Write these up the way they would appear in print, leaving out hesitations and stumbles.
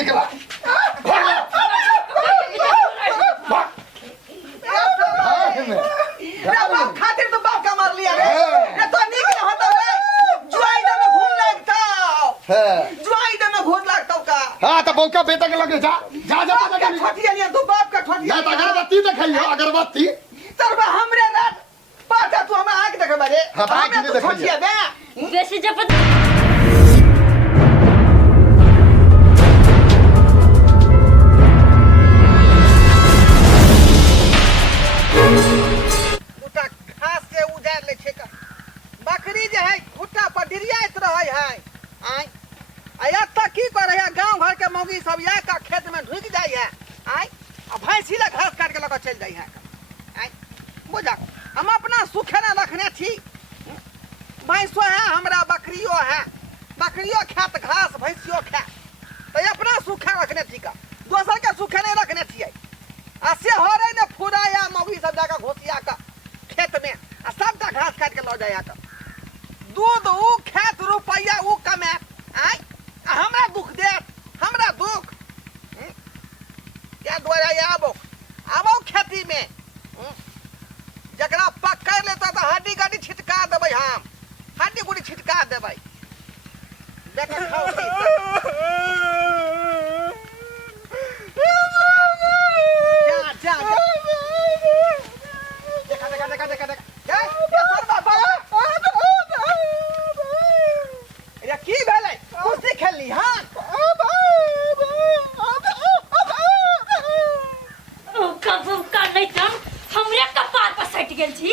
निकला खातिर तो बाप का मार लिया रे तो निकल होता रे जुआई दे में घून लगता जुआई दे में घून लगता का हां तो बौका बेटा के लगे जा जा जा ठठिया लिया तू बाप का ठठिया ना अगरबत्ती दिखाइयो अगरबत्ती तरबा हमरे रात पाता तू हम आंख देख बारे हां आंख नहीं ठठिया दे वैसे जब बकरी जे है खुट्टा पर डिरियात रहे है आई आया तक की करे है गांव घर के मौगी सब या का खेत में ढुक जाई है आई आ भैंसी ला घास काट के लगा चल जाई है आई बुझा हम अपना सुखे ना रखने थी भैंसो है हमरा बकरियो है बकरियो खात घास भैंसियो खा तो अपना सुखे रखने थी का दोसर के सुखे नहीं रखने थी आ से हो रहे ने फुराया मौगी सब जाकर घोसिया का खेत में आ सबटा घास काट के लो जाया का दूध ऊ खेत रुपया ऊ कमे आई हमरा दुख दे हमरा दुख क्या द्वारा आबो आबो खेती में जकरा पकड़ लेता तो हड्डी गड्डी छिटका देबै हम हड्डी गुडी छिटका देबै देखा खाओ जा देखा की भेलै कुश्ती खेलली हां कब का नहीं तम हमरे कपार पर सट गेल छी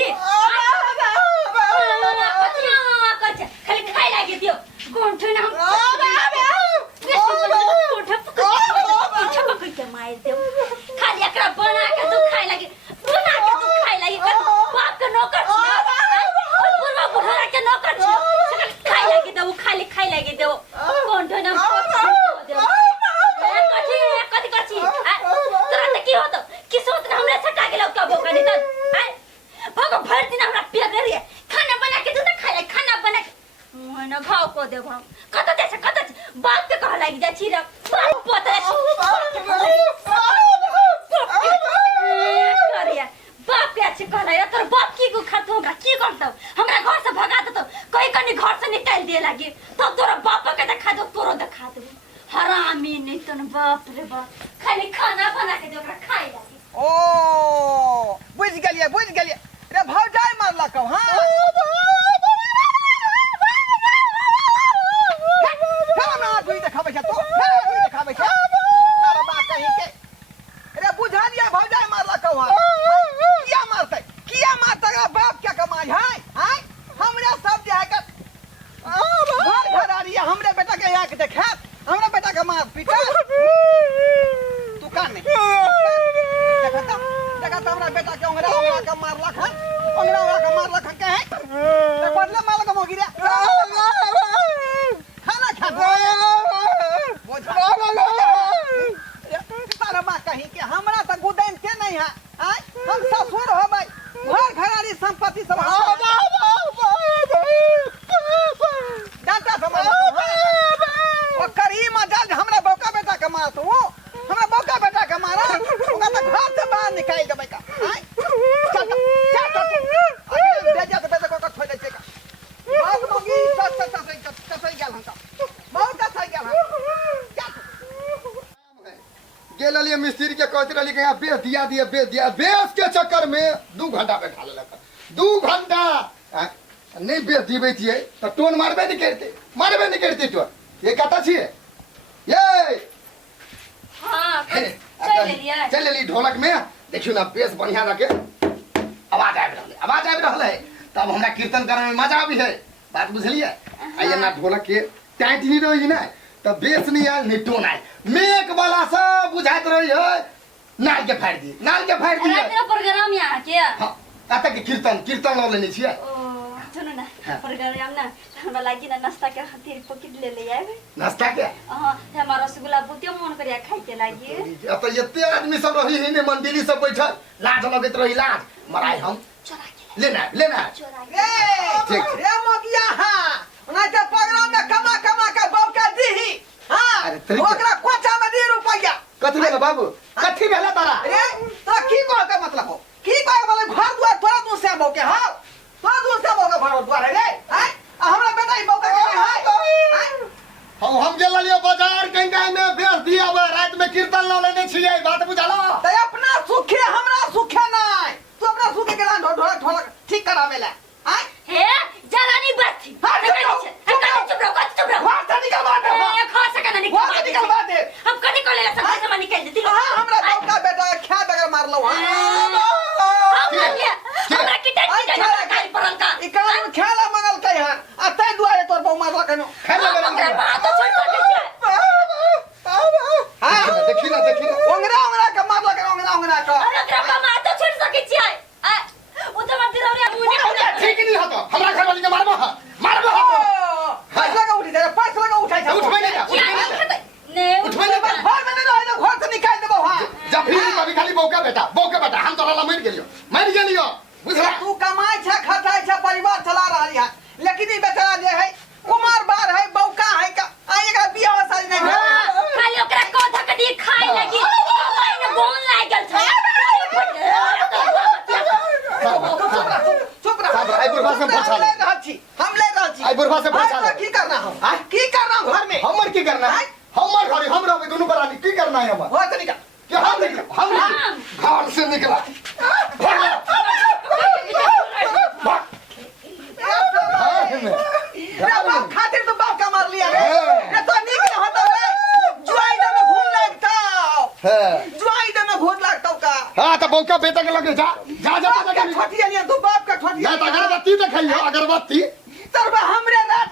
खाली खाई लागे दियो गोंठ ना गोंठ पकड़ के मार दे खाली एकरा बना के तू खाई लागे बाप के नौकर छी बुढ़वा बुढ़ा के नौकर छी खाई लागे दो खाली खाई लागे दो गोंठ ना कथी करछी तुरंत की होतो कि सोच ना हमरा सटा गेल का बोका नहीं तन भगो भर दिन हमरा पेट रे खाना बना के दे खाई खाना बना के मन घाव को दे भाव कत दे से बाप के कह लागी जा छी रे बाप पोते करिया बाप के अच्छे कहला या तोर बाप की को खत होगा की करतौ हमरा घर से भगा दतो कोई कनी घर से निकाल दे लागी तब तोरा बाप के देखा दो तोरो देखा दो हरामी नहीं तन बाप रे बाप खाली खाना बना के दे ओकरा खाई लागी ओ बुझ गेलिए रे भौजाई मारला कहो हां खाना दुई देखाबै छ तो दुई देखाबै छ तारा बात कहि के रे बुझा लिया भौजाई मारला कहो किया मारतै बाप क्या कमाई है हां हमरा सब जे है के घर घर आ रही हमरे बेटा के या के देखा हमरा बेटा के मार पीटा तू कान नहीं देखा हमरा बेटा के ओंगरा का मार लखन ओंगरा का मार लखन के है ते बदले मार का मोगी रे खाना खा तारा मां कहीं के हमरा त गुदैन के नहीं है हम ससुर होबै घर घरारी संपत्ति सब डांटा समझ ओ करीम जज हमरा बौका बेटा के मार तू हमरा बौका बेटा के मारा ओका त घर से बाहर निकाल देबै का चल दे जा तो बेटा को खोल दे का बात मोगी सच गेल हम बहुत सही गेल गेल लिए मिस्त्री के कहते रही कि बेच दिया बेच के चक्कर में 2 घंटा बैठा लेलक 2 घंटा नहीं बेच दीबे छिए तो टोन मारबे नहीं करते टोन ये कता छिए ये हां चल ले ढोलक में देखियो ना बेस बढ़िया रखे आवाज आबि रहल है तब हमरा कीर्तन करे में मजा आबी है बात बुझलिए आइए ना ढोलक के टाइट नहीं रही ना तब बेस नहीं आयल नहीं टोन आयल मेक वाला सब बुझाइत रही है नाल के फाड़ दी तेरा प्रोग्राम यहाँ के हां आता के कीर्तन ल लेने छिए सुनो ना प्रोग्राम ना हमरा लागि ना नाश्ता के खातिर पॉकेट ले आबे नाश्ता के हां हमारा रसगुल्ला बुतियो मन करिया खाइ के लागि अब तो एते आदमी सब रही है ने मंदिरी सब बैठल लाज लगत रही लाज मराई हम चोरा के लेना ठीक रे मोगिया हां ओना के प्रोग्राम में कमा के बाप का दी हां ओकरा कोचा में दी कथी भेल बाबू कथी भेल तारा अरे तोरा की कह के मतलब हो की कह के मतलब घर दुआर थोड़ा दूर से बौके हां थोड़ा दूर से बौके घर दुआर है रे हैं हमरा बेटा ई बौका के है हम गेल लियो बाजार गंगा में बेच दिया रात में कीर्तन ला लेने छियै बात बुझालो त अपना सुखे हमरा सुखे नहीं तू अपना सुखे के ना ढोला ढोला ठीक करावेला हैं हे जलानी बत्ती चुप रहो वहां से निकल बात ए खा सके ना वहां से निकल बात हम कदी को लेला सब से निकल दे दिल हां हमरा बौका बेटा ख्या बगैर मार लो हां हमरा की टेक गाड़ी परल का ई कान खेला मंगल कई हां आ तै दुआरे तोर बौ मारला कनो खेला हमरा बात छोड़ दे हां देखी ना ओंगरा के मारला कनो ओंगरा का अरे ग्राम मार तो छोड़ सके छियै ओ तो मत दिरौरिया मुने ठीक नहीं होतो हमरा घर वाली के मारबो पास लगा उठी दे पास लगा उठाई था उठबे नहीं ने उठबे नहीं घर में नहीं रहे घर से निकाल देबो हां जब भी कभी खाली बौका बेटा हम तोरा ला मर गेलियो बुझला तू कमाई छ खटाई छ परिवार चला रहली है लेकिन ई बेचारा जे है कुमार बार है बौका है का आए एकरा बियाह साल नहीं भेल खाली ओकरा कोधा कदी खाई लगी पाइन बोन लाग गेल छ चुप रह आई बुढ़वा से पूछा हम ले रहल छी आई बुढ़वा से पूछा आज की करना हम की करना घर में हमर की करना है हमर घर हम रहबे दोनों बरानी की करना है हमर हो त निकल कि हम घर से निकला बाप खातिर तो बाप का मार लिया रे ये तो निक न होता रे जुआई दे में घून लगता जुआई दे में घून लगता का हां तो बौका बेटा के लगे जा छोटी लिया तू बाप का छोटी या तो अगरबत्ती देखइयो अगरबत्ती तरबा हमरे रात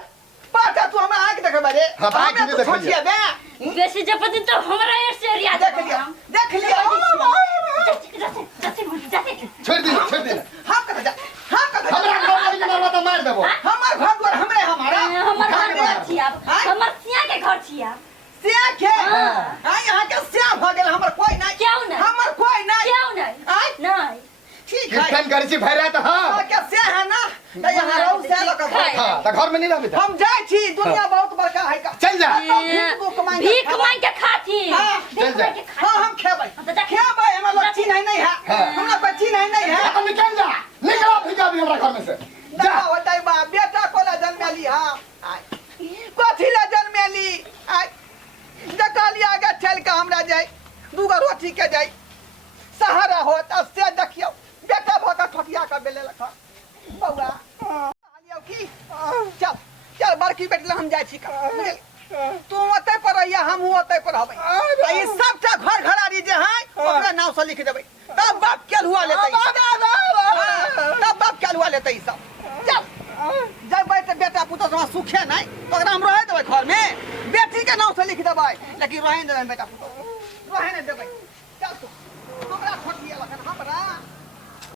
पाटा तू हमरा आंख देखे बारे हां आंख नहीं देखइयो बेसी जपति तो हमरा एरिया देख लिया छोड़ दे हम कत जा हमरा घर वाली के मारवा तो मार देबो हमर घर द्वार हमरे हमारा हमर घर छी अब हमर सिया के घर छी अब सिया के हां यहां के सिया भ गेल हमर कोई नहीं क्यों नहीं हमर कोई नहीं क्यों नहीं नहीं ठीक है कीर्तन करै छी भैरा तो हां क्या से है ना त यहां रहू से लक हां तो घर में नहीं रहबे तो हम जाय छी दुनिया बहुत बड़का है का चल जा भीख मांग के खाती चल जा हां हम खेबै हमरा लच्ची नहीं है हमरा बच्ची नहीं है तो निकल जा निकला भिजा भी हमरा घर में से जा होतै बा बेटा कोला जन्मेली हां कथी ला जन्मेली आई देखली आगे चल के हमरा जाय दूगो रोटी के जाय सहारा होत अब से देखियो बेटा भका ठठिया का बेले लखा बौआ आलियो की चल चल बड़की बेटी हम जाय छी तू ओते पर रहिया हम ओते पर हबै ई सबटा घर घरारी जे है ओकरा नाम से लिख देबै तब बाप के हुआ लेतै तब बाप के हुआ लेतै सब चल जब बैठ बेटा पुतो से सुखे नहीं तो ओकरा हम रहे देबै घर में बेटी के नाम से लिख देबै लेकिन रहे देबै बेटा पुतो रहे नहीं देबै चल तू हमरा ठठिया लखन हमरा